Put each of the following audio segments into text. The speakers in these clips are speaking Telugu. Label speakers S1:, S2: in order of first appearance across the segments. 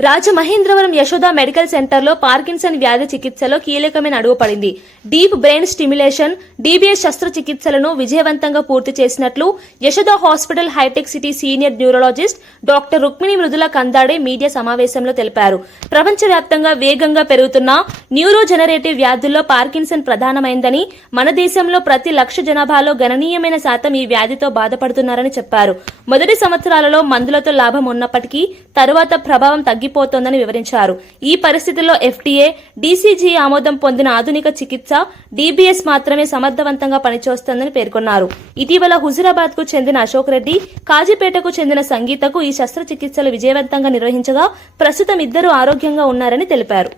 S1: రాజమహేంద్రవరం యశోద మెడికల్ సెంటర్లో పార్కిన్సన్ వ్యాధి చికిత్సలో కీలకమైన అడుగు పడింది డీప్ బ్రెయిన్ స్టిమ్యులేషన్ డీబీఎస్ శస్త్రచికిత్సలను విజయవంతంగా పూర్తి చేసినట్లు Yashoda hospital Hitec City senior neurologist doctor Rukmini Mrudula Kandade media సమావేశంలో తెలిపారు. ప్రపంచవ్యాప్తంగా వేగంగా పెరుగుతున్న న్యూరో జనరేటివ్ వ్యాధుల్లో పార్కిన్సన్ ప్రధానమైందని మన దేశంలో ప్రతి లక్ష జనాభాలో గణనీయమైన శాతం ఈ వ్యాధితో బాధపడుతున్నారని చెప్పారు. మొదటి సంవత్సరాలలో మందులతో లాభం ఉన్నప్పటికీ తరువాత ప్రభావం తగ్గి తగ్గిపోతోందని వివరించారు. ఈ పరిస్థితుల్లో ఎఫ్టీఏ డీసీజీ ఆమోదం పొందిన ఆధునిక చికిత్స డీబీఎస్ మాత్రమే సమర్థవంతంగా పనిచేస్తోందని పేర్కొన్నారు. ఇటీవల హుజురాబాద్కు చెందిన అశోక్ రెడ్డి కాజీపేటకు చెందిన సంగీతకు ఈ శస్త్రచికిత్సలు విజయవంతంగా నిర్వహించగా ప్రస్తుతం ఇద్దరు ఆరోగ్యంగా ఉన్నారని తెలిపారు.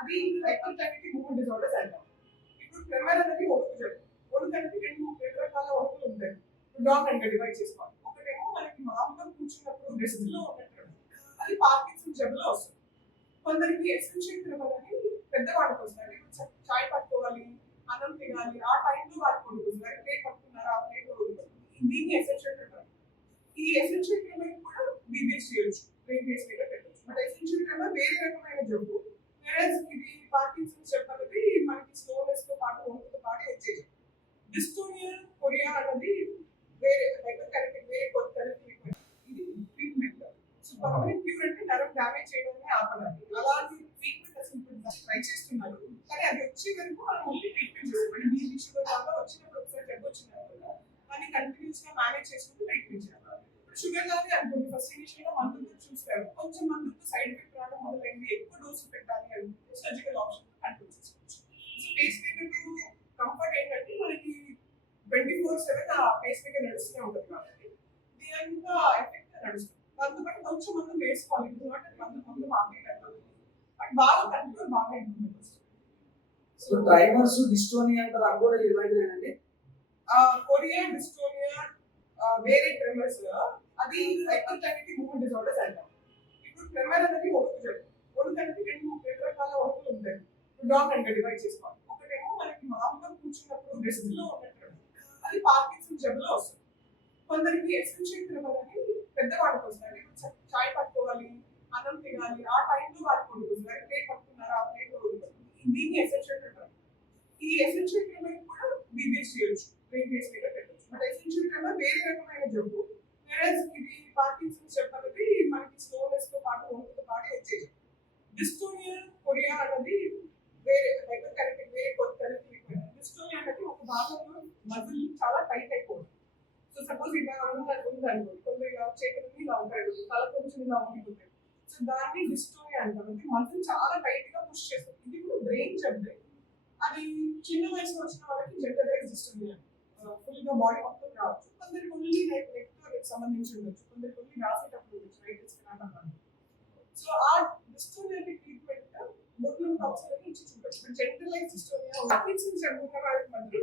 S2: అది డివైడ్ చేసుకోవాలి. ఒకటేమో మనకి మామూలుగా కూర్చున్నప్పుడు రెస్ట్లో అది పార్కిన్సన్ జబ్బులో వస్తుంది. కొందరికి ఎసెన్షియల్ ట్రెమర్ అనేది పెద్దవాళ్ళకి వస్తుంది. ఇప్పుడు చాయ్ పట్టుకోవాలి అన్నం తినాలి ఆ టైంలో వారికి కొనుక్కుంటున్నారు ప్లేట్ పట్టుకున్నారు ఆ ప్లేట్ దీన్ని ఎసెన్షియల్ ట్రెమర్ ఈ ఎసెన్షియల్ ట్రెమర్ కూడా బీబీఎస్ చేయొచ్చు. బ్రెయిన్ బేస్ మీద పెట్టచ్చు. బట్ ఎసెన్షియల్ ట్రెమర్ వేరే రకమైన జబ్బు. Whereas ఇది పార్కిన్సన్స్ చెప్పాలంటే మనకి స్లోనెస్తో పాటు వణుకుతో పాటు వచ్చేది డిస్టోనియల్ కొరియా అనేది వేరే లైక్ కరెక్ట్ వేరే కొత్త ట్రీట్మెంట్ ఇది ట్రీట్మెంట్ సో డ్యామేజ్ చేయడాన్ని ఆపడాలి అలాంటి ట్రీట్మెంట్ అసలు ఇప్పుడు ట్రై చేస్తున్నారు కానీ అది వచ్చే వరకు మనం ఓన్లీ ట్రీట్మెంట్ చేస్తాం మీ బీపీ షుగర్ వచ్చినప్పుడు ఒకసారి జబ్బు వచ్చిన కదా దాన్ని కంటిన్యూస్గా మేనేజ్ చేసుకుంటూ ట్రీట్మెంట్ చేయాలి. షుగర్ లాగే అనుకోండి. ఫస్ట్ ఇనిషియల్గా మందులతో చూస్తారు. కొంచెం మందులతో సైడ్ ఎఫెక్ట్ రావడం మొదలైంది. ఎక్కువ డోసు పెట్టాలి అనుకుంటే సర్జికల్ ఆప్షన్ కంట్రోల్ చేసుకోవచ్చు. సో పేస్ మేకర్ కంఫర్ట్ ఏంటంటే మనకి ట్వంటీ ఫోర్ సెవెన్ ఆ పేస్ మేకర్ నడుస్తూనే ఉంటుంది కాబట్టి. దీని ఎఫెక్ట్ నడుస్తుంది. దాంతో పాటు కొంచెం మందు వేసుకోవాలి. ఎందుకంటే మందు మందు మాకే బట్ బాగా కంట్రోల్ బాగా ఇంప్రూవ్మెంట్ వస్తుంది
S3: సో డ్రైవర్స్ డిస్టోనియా అంటారు అవి కూడా ఇలాంటిదేనండి
S2: కొరియా డిస్టోనియా వేరే ట్రెమర్స్ అది హైపర్టెన్సివ్ మూమెంట్ డిజార్డర్స్ అంటాం ఇప్పుడు ట్రెమర్ అనేది ఒడుకు జబ్బు ఒడుకు అనేది రెండు రెండు రకాల ఒడుకులు ఉంటాయి. డామినెంట్ డివైడ్ చేసుకోవాలి. ఒకటేమో మనకి మామూలుగా కూర్చున్నప్పుడు రెస్ట్లో ఉన్నట్టు అది పార్కిన్సన్ జబ్బులో వస్తుంది. కొందరికి ఎసెన్షియల్ ట్రెమర్ పెద్ద పెద్దవాళ్ళకి వస్తుంది ఇప్పుడు చాయ్ పట్టుకోవాలి అన్నం తినాలి ఆ టైంలో వాళ్ళు కొనుక్కుంటున్నారు ప్లేట్ పట్టుకున్నారు ఆ ప్లేట్ దీన్ని ఎసెన్షియల్ ట్రెమర్ ఈ ఎసెన్షియల్ ట్రెమర్ కూడా బీబీఎస్ చేయొచ్చు బ్రెయిన్ బేస్ మీద పెట్టచ్చు. బట్ ఎసెన్షియల్ ట్రెమర్ వేరే రకమైన జబ్బు వేరేస్ ఇది పార్కిన్సన్స్ చెప్పాలి మనకి స్లోనెస్తో పాటు వణుకుతో పాటు వచ్చేది. డిస్టోనియల్ కొరియా అనేది వేరే హైపర్ కరెక్ట్ వేరే కొత్త కరెక్ట్ డిస్టోనియా అనేది ఒక భాగంలో మజిల్ చాలా టైట్ అయిపోతుంది సో సపోజ్ ఇలా ఉందని ఉందనుకోండి కొందరు ఇలా చేతులు ఇలా ఉంటాయి తల కొంచెం ఇలా ఉంటుంది సో దాన్ని హిస్టోరీ అంటాం. అంటే మజిల్ చాలా టైట్గా పుష్ చేస్తుంది ఇది కూడా బ్రెయిన్ జబ్బే అది చిన్న వయసులో వచ్చిన వాళ్ళకి జనరలైజ్ డిస్టోనియా ఫుల్గా బాడీ మొత్తం రావచ్చు. కొందరికి ఓన్లీ నెక్ నెక్ సంబంధించి ఉండొచ్చు. కొందరికి ఓన్లీ రాసేటప్పుడు ఉండొచ్చు. రైట్ సో ఆ హిస్టోరీ ట్రీట్మెంట్ బొట్లు టాక్సిన్ ఇచ్చి చూడొచ్చు. జనరలైజ్ హిస్టోరీ పార్కిన్సన్స్ వాళ్ళకి మాత్రం